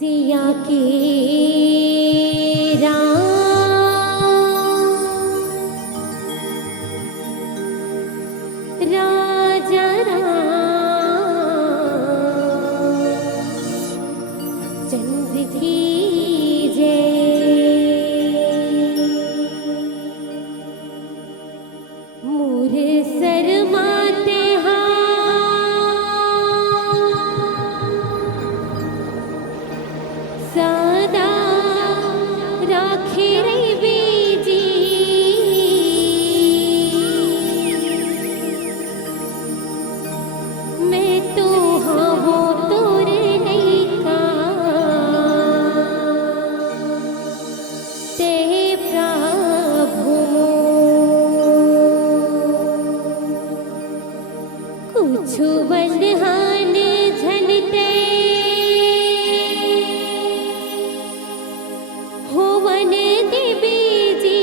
सिया के राजा चंद्र की जय। मोर शर्माते सदा राखे रे बीजी। मैं तो हाँ वो तोर नहीं का ते प्रभु कुछ बंधन झनते होवन देवी जी।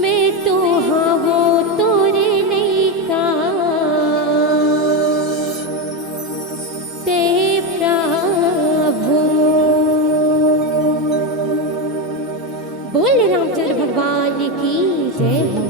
मैं तो हाँ वो तोरे नहीं का ते प्रभु। बोल रामचंद्र भगवान की जय हो।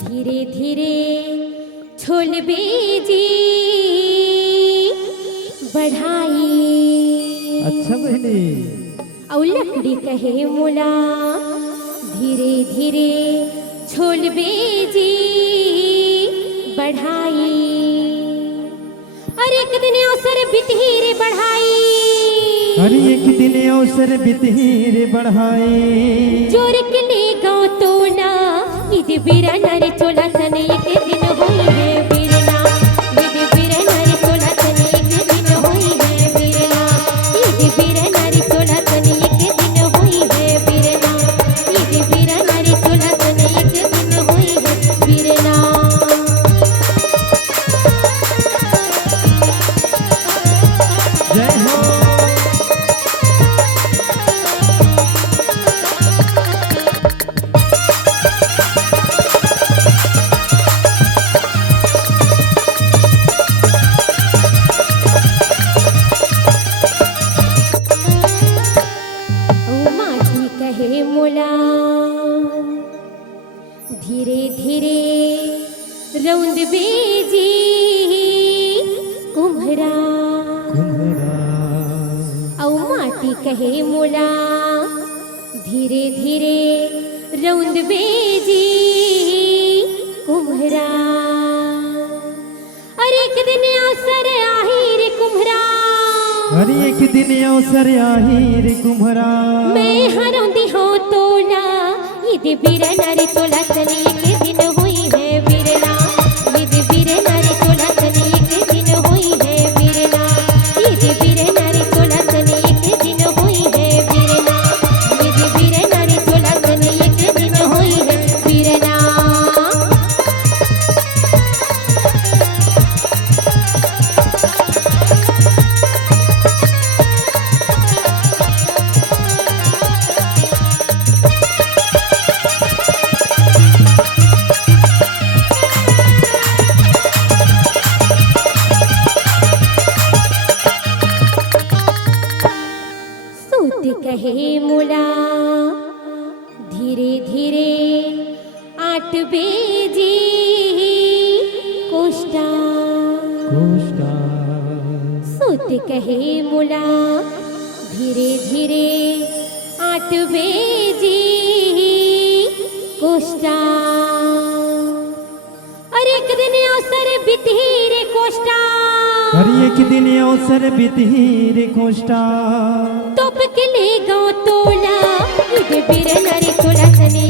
धीरे धीरे छोल बेजी बढ़ाई। अच्छा बहनी। और लकड़ी कहे मोला धीरे धीरे छोल बेजी बढ़ाई। और एक दिन अवसर बितहीर बढ़ाई। अरे एक दिन अवसर बितहीर बढ़ाई। जोर के ले गाँव तोला इद बिरना रे चोला तन एक दिन होई है बिरना। इद बिरना रे चोला तन एक दिन होई है बिरना। इद बिरना रे चोला तन एक दिन होई है बिरना। इद बिरना रे चोला तन एक दिन होई है बिरना। जय हो। धीरे धीरे रौंद बेजी कुम्हरा। औ माटी कहे मोला धीरे धीरे रौंद बेजी कुम्हरा। और एक दिन अवसर आही रे कुम्हरा। अरे एक दिन अवसर आही रे कुम्हरा। मैं हरौंदी हो तोला इद बिरना रे चोला तनी के दिन होई है बिरना। इद बिरना रे चोला तनी के दिन होई है बिरना। इद बिरना रे चोला कहे मुला धीरे धीरे 8 बेजी कोष्टा कोष्टा सुत कहे मुला धीरे धीरे 8 बेजी कोष्टा अरे एक दिन अवसर बिती रे कोष्टा हर एक दिन अवसर बिती रे कोष्टा तोप के ले गाँव तोला युद्ध बिरनर चोला सने